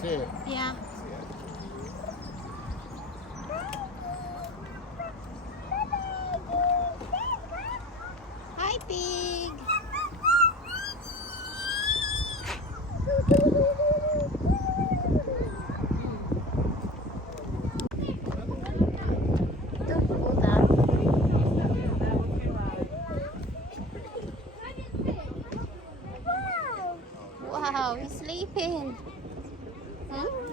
Sit. Yeah. Hi, pig. Ito, puta. Wow, he's sleeping. Hmm?